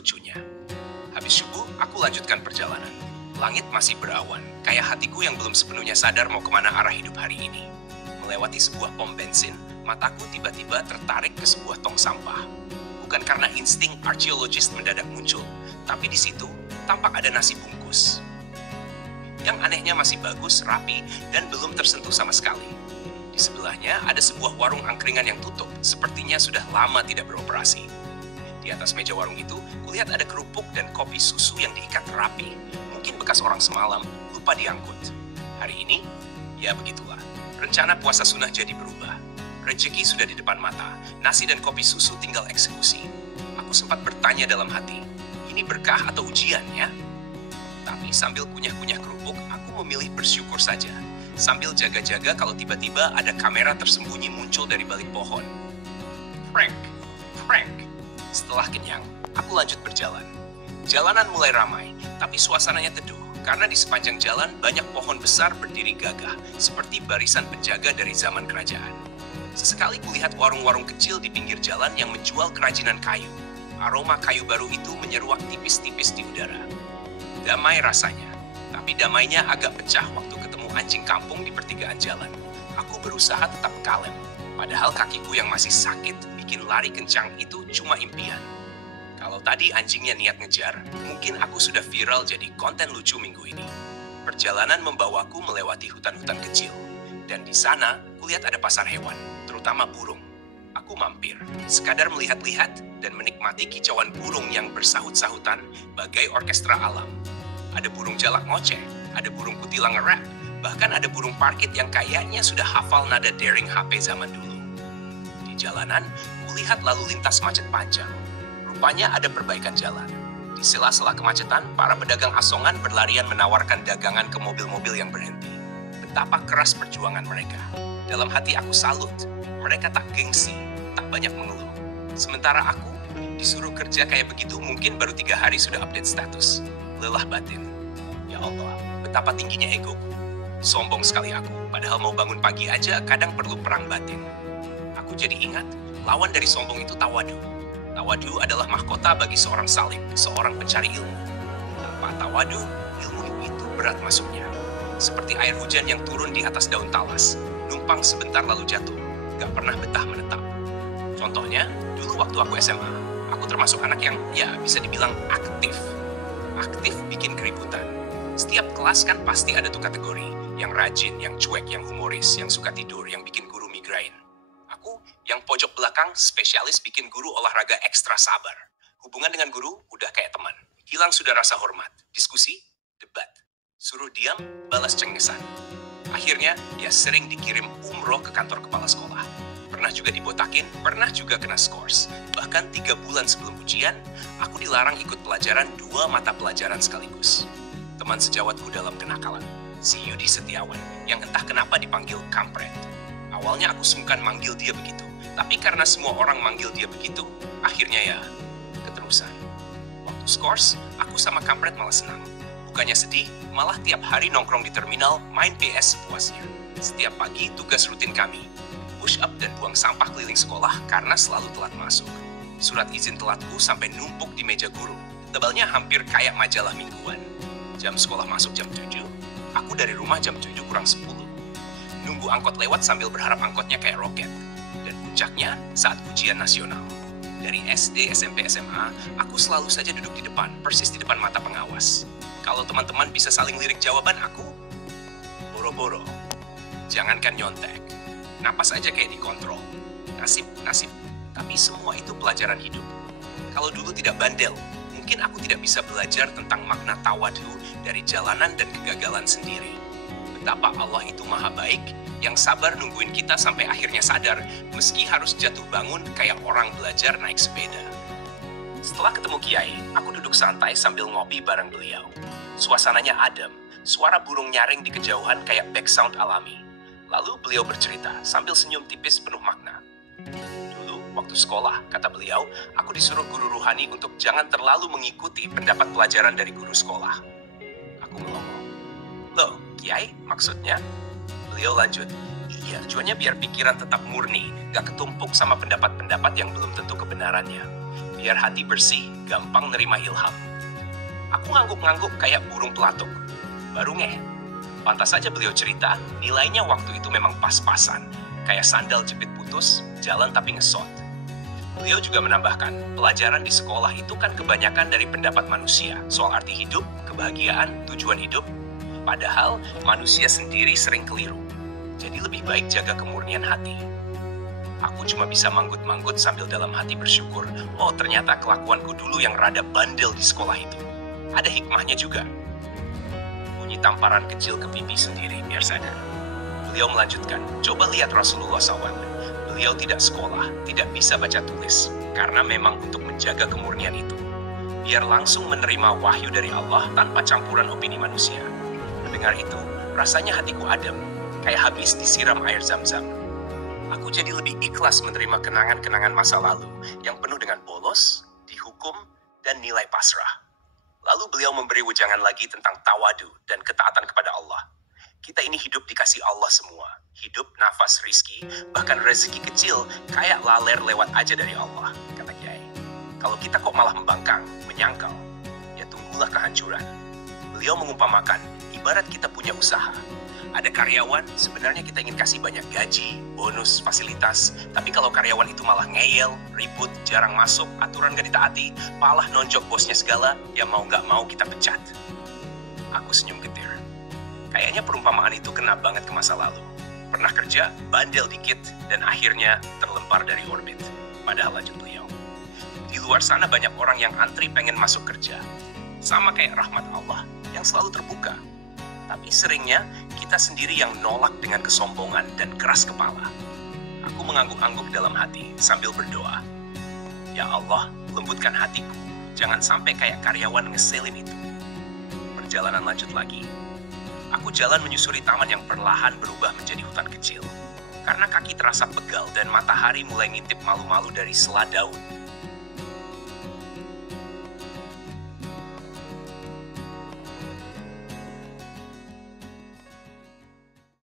lucunya. Habis subuh, aku lanjutkan perjalanan. Langit masih berawan, kayak hatiku yang belum sepenuhnya sadar mau kemana arah hidup hari ini. Melewati sebuah pom bensin, mataku tiba-tiba tertarik ke sebuah tong sampah. Bukan karena insting arkeologis mendadak muncul, tapi di situ tampak ada nasi bungkus. Yang anehnya masih bagus, rapi, dan belum tersentuh sama sekali. Di sebelahnya ada sebuah warung angkringan yang tutup, sepertinya sudah lama tidak beroperasi. Di atas meja warung itu, kulihat ada kerupuk dan kopi susu yang diikat rapi. Mungkin bekas orang semalam, lupa diangkut. Hari ini, ya begitulah. Rencana puasa sunnah jadi berubah. Rezeki sudah di depan mata, nasi dan kopi susu tinggal eksekusi. Aku sempat bertanya dalam hati, ini berkah atau ujian ya? Tapi sambil kunyah-kunyah kerupuk, aku memilih bersyukur saja. Sambil jaga-jaga kalau tiba-tiba ada kamera tersembunyi muncul dari balik pohon. Prank. Setelah kenyang, aku lanjut berjalan. Jalanan mulai ramai, tapi suasananya teduh. Karena di sepanjang jalan banyak pohon besar berdiri gagah, seperti barisan penjaga dari zaman kerajaan. Sesekali kulihat warung-warung kecil di pinggir jalan yang menjual kerajinan kayu. Aroma kayu baru itu menyeruak tipis-tipis di udara. Damai rasanya, tapi damainya agak pecah waktu ketemu anjing kampung di pertigaan jalan. Aku berusaha tetap kalem, padahal kakiku yang masih sakit bikin lari kencang itu cuma impian. Kalau tadi anjingnya niat ngejar, mungkin aku sudah viral jadi konten lucu minggu ini. Perjalanan membawaku melewati hutan-hutan kecil, dan di sana kulihat ada pasar hewan, terutama burung. Aku mampir, sekadar melihat-lihat dan menikmati kicauan burung yang bersahut-sahutan bagai orkestra alam. Ada burung jalak ngoceh, ada burung kutilang ngerap, bahkan ada burung parkit yang kayaknya sudah hafal nada daring HP zaman dulu. Di jalanan, kulihat lalu lintas macet panjang. Rupanya ada perbaikan jalan. Di sela-sela kemacetan, para pedagang asongan berlarian menawarkan dagangan ke mobil-mobil yang berhenti. Betapa keras perjuangan mereka. Dalam hati aku salut. Mereka tak gengsi, tak banyak mengeluh. Sementara aku, disuruh kerja kayak begitu mungkin baru 3 hari sudah update status. Lelah batin. Ya Allah, betapa tingginya egoku. Sombong sekali aku, padahal mau bangun pagi aja kadang perlu perang batin. Aku jadi ingat, lawan dari sombong itu tawadu. Tawadu adalah mahkota bagi seorang salik, seorang pencari ilmu. Tanpa tawadu, ilmu itu berat masuknya. Seperti air hujan yang turun di atas daun talas, numpang sebentar lalu jatuh, gak pernah betah menetap. Contohnya, dulu waktu aku SMA, aku termasuk anak yang, ya bisa dibilang aktif. Aktif bikin keributan. Setiap kelas kan pasti ada tuh kategori, yang rajin, yang cuek, yang humoris, yang suka tidur, yang bikin guru migrain. Aku yang pojok belakang spesialis bikin guru olahraga ekstra sabar. Hubungan dengan guru udah kayak teman. Hilang sudah rasa hormat. Diskusi, debat. Suruh diam, balas cengesan. Akhirnya, ya sering dikirim umroh ke kantor kepala sekolah. Pernah juga dibotakin, pernah juga kena skors. Bahkan 3 bulan sebelum ujian, aku dilarang ikut pelajaran 2 mata pelajaran sekaligus. Teman sejawatku dalam kenakalan, si Yudi Setiawan, yang entah kenapa dipanggil kampret. Awalnya aku sungkan manggil dia begitu, tapi karena semua orang manggil dia begitu, akhirnya ya, keterusan. Waktu skors, aku sama kampret malah senang. Bukannya sedih, malah tiap hari nongkrong di terminal, main PS sepuasnya. Setiap pagi tugas rutin kami, push up dan buang sampah keliling sekolah karena selalu telat masuk. Surat izin telatku sampai numpuk di meja guru, tebalnya hampir kayak majalah mingguan. Jam sekolah masuk jam 7, aku dari rumah jam 7 kurang 10. Nunggu angkot lewat sambil berharap angkotnya kayak roket. Dan puncaknya saat ujian nasional. Dari SD, SMP, SMA, aku selalu saja duduk di depan, persis di depan mata pengawas. Kalau teman-teman bisa saling lirik jawaban aku, boro-boro. Jangankan nyontek, napas aja kayak dikontrol. Nasib. Tapi semua itu pelajaran hidup. Kalau dulu tidak bandel, mungkin aku tidak bisa belajar tentang makna tawadu dari jalanan dan kegagalan sendiri. Betapa Allah itu maha baik, yang sabar nungguin kita sampai akhirnya sadar, meski harus jatuh bangun kayak orang belajar naik sepeda. Setelah ketemu Kiai, aku duduk santai sambil ngopi bareng beliau. Suasananya adem, suara burung nyaring di kejauhan kayak background alami. Lalu beliau bercerita sambil senyum tipis penuh makna. Dulu, waktu sekolah, kata beliau, aku disuruh guru ruhani untuk jangan terlalu mengikuti pendapat pelajaran dari guru sekolah. Aku melongo. Loh, Kiai, maksudnya? Beliau lanjut, iya, tujuannya biar pikiran tetap murni, gak ketumpuk sama pendapat-pendapat yang belum tentu kebenarannya. Biar hati bersih, gampang nerima ilham. Aku ngangguk-ngangguk kayak burung pelatuk. Baru ngeh. Pantas saja beliau cerita, nilainya waktu itu memang pas-pasan. Kayak sandal jepit putus, jalan tapi ngesot. Beliau juga menambahkan, pelajaran di sekolah itu kan kebanyakan dari pendapat manusia. Soal arti hidup, kebahagiaan, tujuan hidup. Padahal manusia sendiri sering keliru. Jadi lebih baik jaga kemurnian hati. Aku cuma bisa manggut-manggut sambil dalam hati bersyukur. Oh, ternyata kelakuanku dulu yang rada bandel di sekolah itu. Ada hikmahnya juga. Bunyi tamparan kecil ke pipi sendiri biar sadar. Beliau melanjutkan, coba lihat Rasulullah SAW. Beliau tidak sekolah, tidak bisa baca tulis. Karena memang untuk menjaga kemurnian itu. Biar langsung menerima wahyu dari Allah tanpa campuran opini manusia. Mendengar itu, rasanya hatiku adem. Kayak habis disiram air zam-zam. Aku jadi lebih ikhlas menerima kenangan-kenangan masa lalu yang penuh dengan bolos, dihukum, dan nilai pasrah. Lalu beliau memberi wejangan lagi tentang tawadu dan ketaatan kepada Allah. Kita ini hidup dikasih Allah semua. Hidup, nafas, rizki, bahkan rezeki kecil kayak laler lewat aja dari Allah, kata Kiai. Kalau kita kok malah membangkang, menyangkal, ya tunggulah kehancuran. Beliau mengumpamakan, ibarat kita punya usaha. Ada karyawan, sebenarnya kita ingin kasih banyak gaji, bonus, fasilitas. Tapi kalau karyawan itu malah ngeyel, ribut, jarang masuk, aturan gak ditaati, malah nonjok bosnya segala, ya mau gak mau kita pecat. Aku senyum getir. Kayaknya perumpamaan itu kena banget ke masa lalu. Pernah kerja, bandel dikit, dan akhirnya terlempar dari orbit. Padahal lanjut beliau. Di luar sana banyak orang yang antri pengen masuk kerja. Sama kayak rahmat Allah, yang selalu terbuka. Tapi seringnya kita sendiri yang nolak dengan kesombongan dan keras kepala. Aku mengangguk-angguk dalam hati sambil berdoa. Ya Allah, lembutkan hatiku. Jangan sampai kayak karyawan ngeselin itu. Perjalanan lanjut lagi. Aku jalan menyusuri taman yang perlahan berubah menjadi hutan kecil. Karena kaki terasa pegal dan matahari mulai ngintip malu-malu dari sela daun.